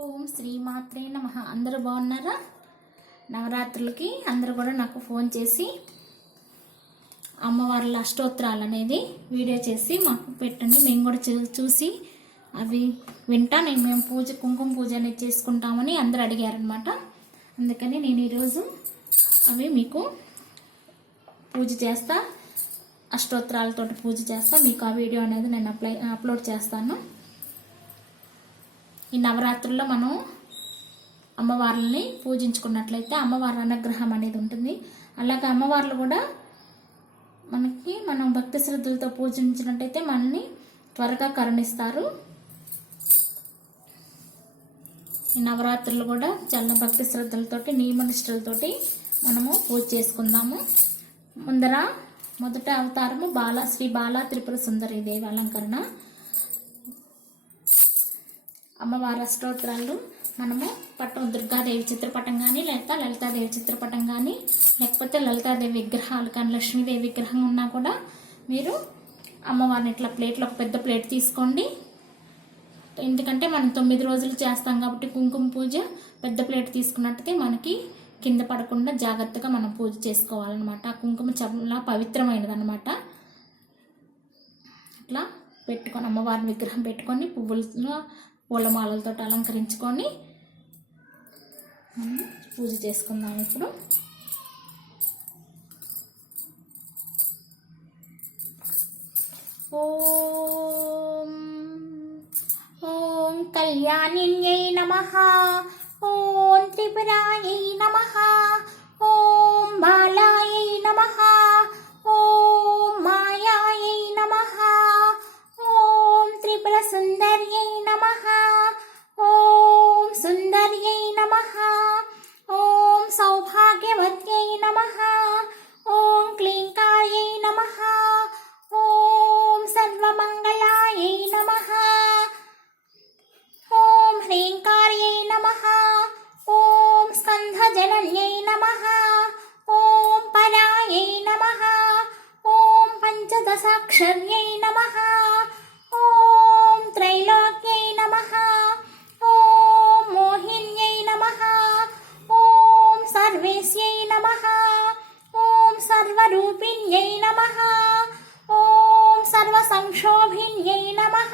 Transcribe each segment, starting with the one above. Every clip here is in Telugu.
ఓం శ్రీమాత్రే నమః. అందరూ బాగున్నారా? నవరాత్రులకి అందరూ కూడా నాకు ఫోన్ చేసి అమ్మవార్ల అష్టోత్తరాలు అనేది వీడియో చేసి మాకు పెట్టండి, మేము కూడా చూసి అవి వింటా మేము కుంకుమ పూజ అనేది చేసుకుంటామని అందరూ అడిగారనమాట. అందుకని నేను ఈరోజు అవి మీకు పూజ చేస్తా, అష్టోత్తరాలతో పూజ చేస్తా. మీకు ఆ వీడియో అనేది నేను అప్లోడ్ చేస్తాను. ఈ నవరాత్రుల్లో మనం అమ్మవార్లని పూజించుకున్నట్లయితే అమ్మవారి అనుగ్రహం అనేది ఉంటుంది. అలాగే అమ్మవార్లు కూడా మనం భక్తి శ్రద్ధలతో పూజించినట్టయితే మనల్ని త్వరగా కరుణిస్తారు. ఈ నవరాత్రులు కూడా చాలా భక్తి శ్రద్ధలతోటి నియమనిష్టలతోటి మనము పూజ చేసుకుందాము. మొదట అవతారము శ్రీ బాలా త్రిపుర సుందరి దేవి అలంకరణ. అమ్మవారి అష్టోత్తరాలు మనము దుర్గాదేవి చిత్రపటం కానీ లేదా లలితాదేవి చిత్రపటం కానీ లేకపోతే లలితాదేవి విగ్రహాలు కానీ లక్ష్మీదేవి విగ్రహం ఉన్నా కూడా మీరు అమ్మవారిని ఇట్లా ప్లేట్లో ఒక పెద్ద ప్లేట్ తీసుకోండి. ఎందుకంటే మనం 9 రోజులు చేస్తాం కాబట్టి కుంకుమ పూజ పెద్ద ప్లేట్ తీసుకున్నట్టయితే మనకి కింద పడకుండా జాగ్రత్తగా మనం పూజ చేసుకోవాలన్నమాట. ఆ కుంకుమ చాలా పవిత్రమైనది అనమాట. ఇట్లా పెట్టుకొని అమ్మవారిని విగ్రహం పెట్టుకొని పూలమాలలతో అలంకరించుకొని పూజ చేసుకుందాం. ఇప్పుడు ఓం ఓం కళ్యాణిన్యై నమః, ఓం త్రిపురాయై నమః, ఓం బాలాయై నమః, ఓం మాయాయై నమః, ఓం త్రిపుర సుందర్యై నమః, ఓం సుందర్యై నమః, ఓం సౌభాగ్యవత్యై నమః, ఓం క్లీంకార్యై నమః, ఓం సర్వమంగళాయై నమః, ఓం హ్రీంకార్యై నమః, ఓం స్కంధజనన్యై నమః, ఓం పరాయై నమః, ఓం పంచదశాక్షర్యై నమః, ఓం త్రైలోక్యై నమః, ఓం మోహిన్యై నమః, ఓం సర్వేశ్యై నమః, ఓం సర్వరూపిణ్యై నమః, ఓం సర్వసంక్షోభిన్యై నమః,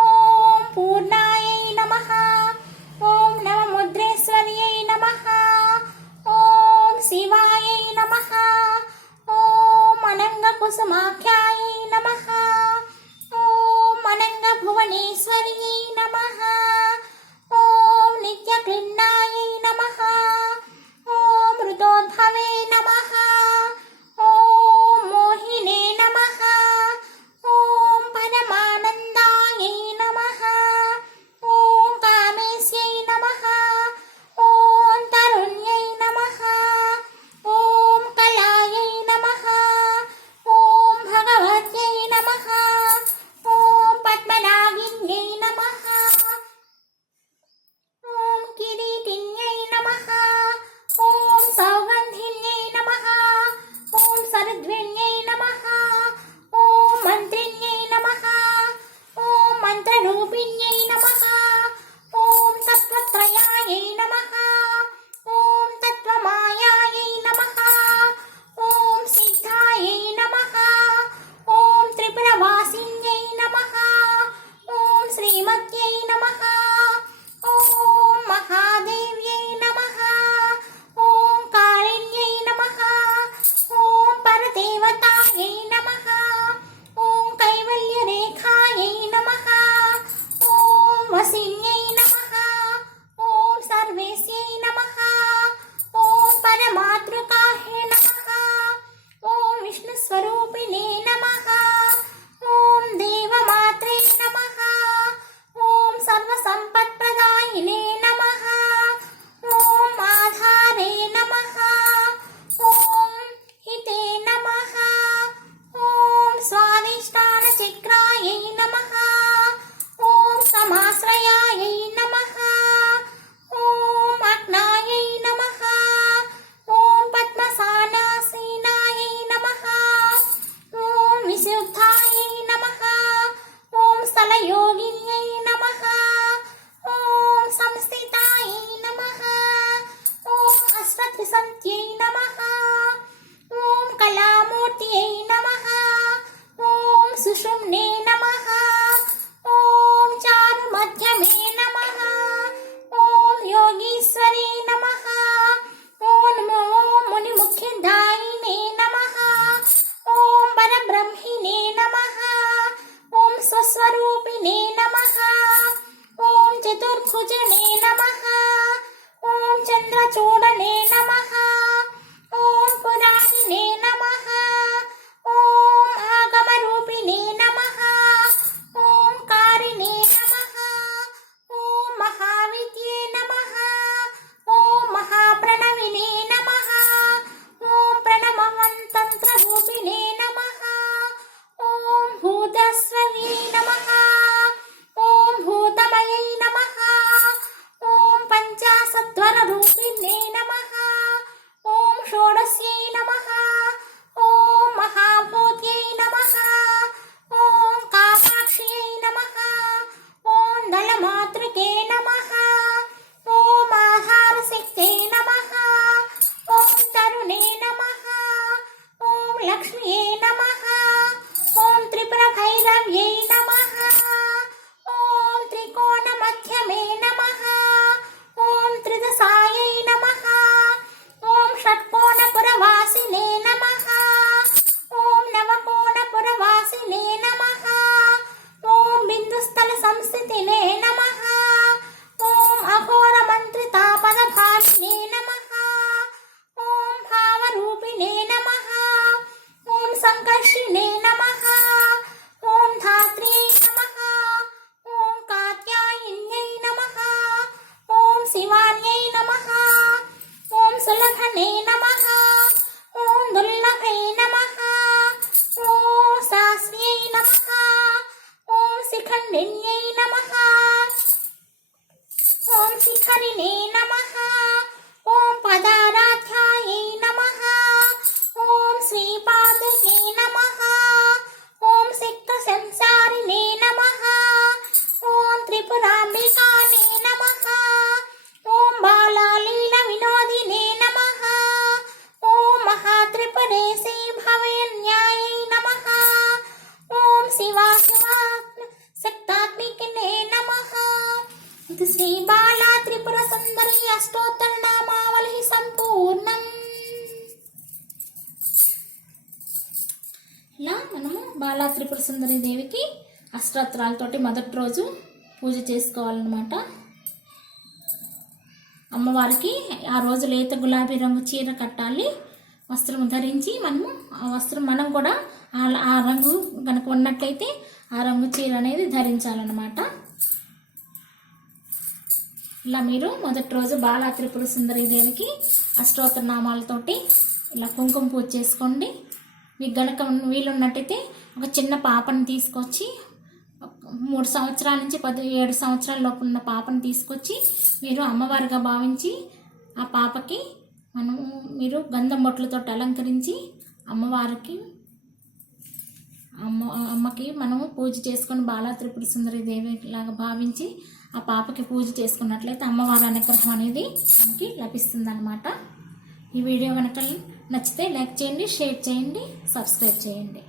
ఓం పూర్ణాయై నమః, ఓం నవముద్రేశ్వర్యై నమః, ఓం శివాయై నమః, ఓం అనంగకుసుమాఖ్యాయై నమః, ఓం అనంగభువనేశ్వర్యై నమః, ఓం నిత్యక్లిన్నాయై నమః, ఓం ఋతోద్భవే నమః, ఓం మోహినే నమః, ఓం పరమానందాయై నమః, ఓం కామేశ్యై నమః, ఓం తరుణ్యై నమః, ఓం కళాయై నమః, ఓం భగవత్యై నమః, ఓం పద్మనాభిన్యై నమః, ఓం కిరీటిన్యై నమః, ఓం సౌగంధిన్యై నమః, ఓం సరద్విన్యై నమః, ఓం మంత్రిన్యై నమః, ఓం మంత్రరూపిణ్యై నమః, ఓం తత్వత్రయాయై నమః, ఓం తత్వమాయాయై నమః, ఓం సిద్ధాయై నమః, ఓం త్రిపురవాసిన్యై నమః, ఓం శ్రీమత్యై నమః, ఓం మహాదేవ్యై నమః, ఓం కాళిన్యై నమః, ఓం పరదేవతాయై నమః, ఓం కైవల్యరేఖాయై నమః, ఓం వసిన్యై నమః, ఓం సర్వేశ్యై నమః, ఓం పరమాతృకాహే నమః, ఓం విష్ణుస్వరూపిణే నమః, ఓం దేవమాత్రే నమః, ఓం సర్వసంపత్ప్రదాయినే నమః, ఓం ఆధారే నమః, ఓం హితే నమః, ఓం స్వాదిష్టానచక్రాయై నమః, ఓం సమాశ్రయాయ సుజనే నమః ఓం చంద్రచూడనే నమః ఓం పురాణినే నమః ఓం ఆగమరూపిణే నమః ఓం కారిణే నమః ఓం మహావిద్యే నమః ఓం మహాప్రణవినే నమః ఓం ప్రణమవంతంత్రరూపిణే నమః ఓం భూతస్వయే నమః ఓం భూతమయై నమః ఓం పంచాసత్వరరూపిణే నమః ఓం షోడశ్యై నమః ఓం మహాభూత్యై నమః ఓం కామాక్ష్యై నమః ఓం దళమాతృకే నమః ఓం ఆహారశక్తే నమః ఓం తరుణే నమః ఓం లక్ష్మ్యే నమః ఓం త్రిపుర భైరవ్యై నమః ఓం త్రికోణ మధ్యమే నమః ఓం త్రిదశాయై నమః ఓం షట్కోణపురవాసినే నమః ఓం నవకోణపురవాసినే నమః ఓం బిందుస్థల సంస్థితినే నమః ఓం అఘోర మంత్రితాపదభామినే నమః ఓం భావరూపిణే నమః ఓం సంకర్షిణే నమః ఓం ధాత్ర్యై నమః ఓం కాత్యాయన్యై నమః ఓం శివాన్యై నమః ఓం సులభనే నమః ఓం దుర్లభే నమః ఓం శాస్త్ర్యై నమః ఓం శిఖండిన్యై నమః ఓం శిఖరిణే నమః ఓం పదారాధ్యాయై నమః ఓం శ్రీపాదుకే నమః ఓం సిక్త సంసారిణే నమః ఓం త్రిపురాంబికానే నమః ఓం బాలాలీల వినోదినే నమః ఓం మహాత్రిపురేశీ భవన్యాయై నమః ఓం శక్తాత్మికనే నమః. ఇది శ్రీ బాలా త్రిపుర సుందరి అష్టోత్తర నామావళి సంపూర్ణం. ఇలా మనము బాలా త్రిపుర సుందరి దేవికి అష్టోత్తరాలతోటి మొదటి రోజు పూజ చేసుకోవాలన్నమాట. అమ్మవారికి ఆ రోజు లేత గులాబీ రంగు చీర కట్టాలి, వస్త్రం ధరించి మనము ఆ వస్త్రం మనం కూడా ఆ రంగు కనుక ఉన్నట్లయితే ఆ రంగు చీర అనేది ధరించాలన్నమాట. ఇలా మీరు మొదటి రోజు బాలా త్రిపుర సుందరి దేవికి అష్టోత్తర నామాలతోటి ఇలా కుంకుమ పూజ చేసుకోండి. మీకు గనక వీలున్నట్టయితే ఒక చిన్న పాపని తీసుకొచ్చి 3 సంవత్సరాల నుంచి 17 సంవత్సరాల లోపు ఉన్న పాపను తీసుకొచ్చి మీరు అమ్మవారిగా భావించి ఆ పాపకి మీరు గంధం బొట్లతో అలంకరించి అమ్మకి మనము పూజ చేసుకొని బాలా త్రిపుర సుందరి దేవి లాగా భావించి ఆ పాపకి పూజ చేసుకున్నట్లయితే అమ్మవారి అనుగ్రహం అనేది మనకి లభిస్తుంది. ఈ వీడియో కనుక నచ్చితే లైక్ చేయండి, షేర్ చేయండి, సబ్స్క్రైబ్ చేయండి.